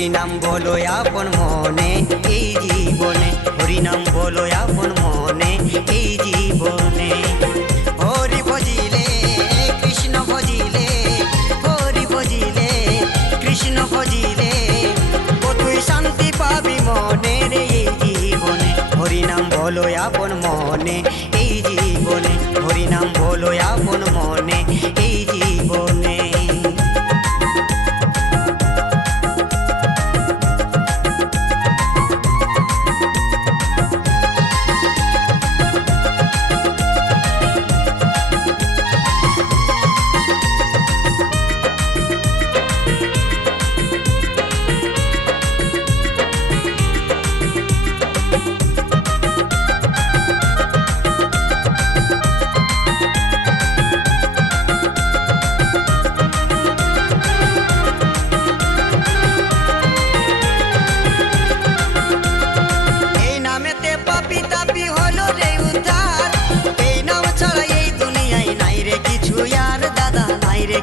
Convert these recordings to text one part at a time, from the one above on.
হরিনাম বলো আপন মনে এই জীবনে, হরিনাম বলো আপন মনে এই জীবনে। হরি ভজিলে কৃষ্ণ ভজিলে, হরি ভজিলে কৃষ্ণ ভজিলে, কতই শান্তি পাবি মনের এই জীবনে। হরিনাম বলো আপন মনে এই জীবনে, হরিনাম বলো আপন মনে এই জীবনে।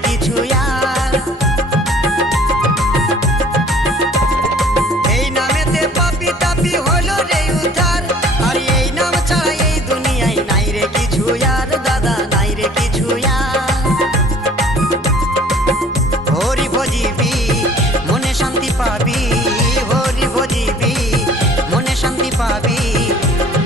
কিছু আর এই নামেতে পাপি তাপি হলো রে উদ্ধার, আর এই নাম ছাড়া এই দুনিয়ায় নাই রে কিছু আর দাদা, নাই রে কিছু আর। হরি ভজিবি মনে শান্তি পাবি, হরি ভজিবি মনে শান্তি পাবি,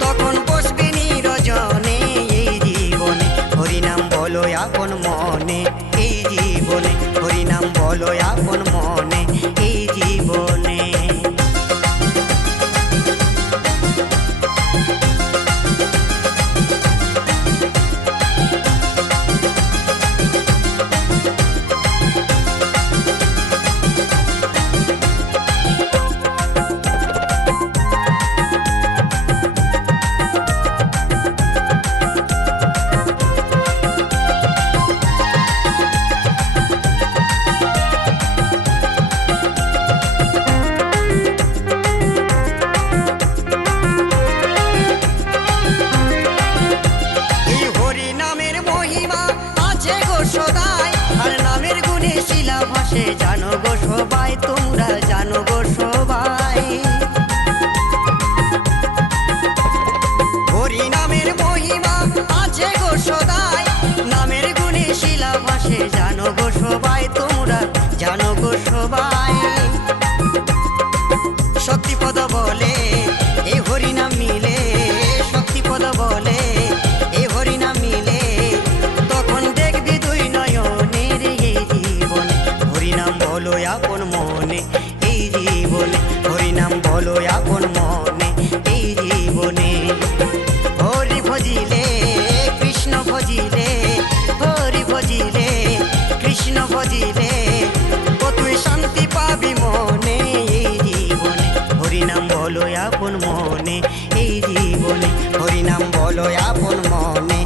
তখন বসবি নিরজনে এই জীবনে। হরিনাম বলো আপন মনে এই জীবনে, হরিনাম বলো আপন মনে এই জীবনে। জানো গো সবাই, তোমরা জানো গো সবাই, হরি নামের মহিমা আছে গো সদাই, নামের গুণে শিলা ভাসে জানো গো সবাই, তোমরা জানো গো সবাই। শক্তিপদ বলে এ হরিনাম মিলে, শক্তিপদ বলে এ হরিনাম মিলে, তখন দেখবি দুই নয়নের এই জীবনে। হরিনাম বলো আপন মনে এই জীবনে, হরিনাম বলো আপন মনে এই জীবনে। হরি ভজিলে কৃষ্ণ ভজিলে, হরি ভজিলে কৃষ্ণ ভজিলে, কতই শান্তি পাবি মনে এই জীবনে। হরিনাম বলো আপন মনে এই জীবনে, হরিনাম বলো আপন মনে